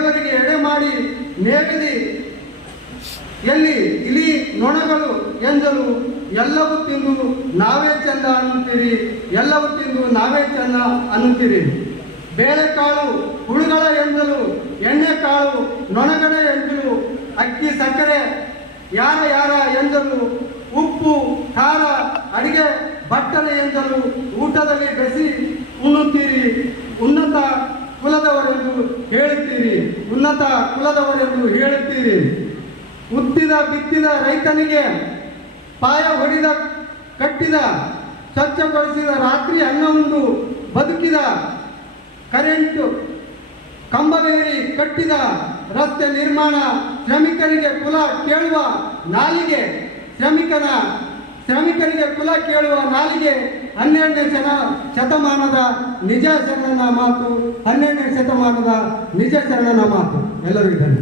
ದೇವರಿಗೆ ಎಡೆ ಮಾಡಿ ಮೇಗದಿ ಎಲ್ಲಿ ಇಲಿ ನೊಣಗಳು ಎಂಜಲು ಎಲ್ಲವೂ ತಿಂದು ನಾವೇ ಚಂದ ಅನ್ನುತ್ತೀರಿ, ಎಲ್ಲವೂ ತಿಂದು ನಾವೇ ಚಂದ ಅನ್ನುತ್ತೀರಿ. ಬೇಳೆಕಾಳು ಹುಳುಗಳ ಎಂಜಲು, ಎಣ್ಣೆಕಾಳು ನೊಣಗಳ ಎಂಜಲು, ಅಕ್ಕಿ ಸಕ್ಕರೆ ಯಾರ ಎಂಜಲು, ಉಪ್ಪು ಖಾರ ಅಡಿಗೆ ಬಟ್ಟಲೆ ಎಂಜಲು ಊಟದಲ್ಲಿ ಬೆಸಿ ಉಣ್ಣುತ್ತೀರಿ. ಉನ್ನತ ಕುಲದವರೆಂದು ಹೇಳುತ್ತೀರಿ, ಉನ್ನತ ಕುಲದವರೆಂದು ಹೇಳುತ್ತೀರಿ. ಉತ್ತಿದ ಬಿತ್ತಿದ ರೈತನಿಗೆ ಪಾಯ ಹೊಡೆದ ಕಟ್ಟಿದ ಸ್ವಚ್ಛಗೊಳಿಸಿದ ರಾತ್ರಿ ಅನ್ನ ಉಂಡು ಬದುಕಿದ ಕರೆಂಟು ಕಂಬವೇರಿ ಕಟ್ಟಿದ ರಸ್ತೆ ನಿರ್ಮಾಣ ಶ್ರಮಿಕರಿಗೆ ಕುಲ ಕೇಳುವ ನಾಲಿಗೆ, ಶ್ರಮಿಕರಿಗೆ ಕುಲ ಕೇಳುವ ನಾಲಿಗೆ 12ನೇ ಶತಮಾನದ ನಿಜ ಶರಣನ ಮಾತು, 12ನೇ ಶತಮಾನದ ನಿಜ ಶರಣನ ಮಾತು. ಎಲ್ಲರೂ ಇದ್ದಾರೆ.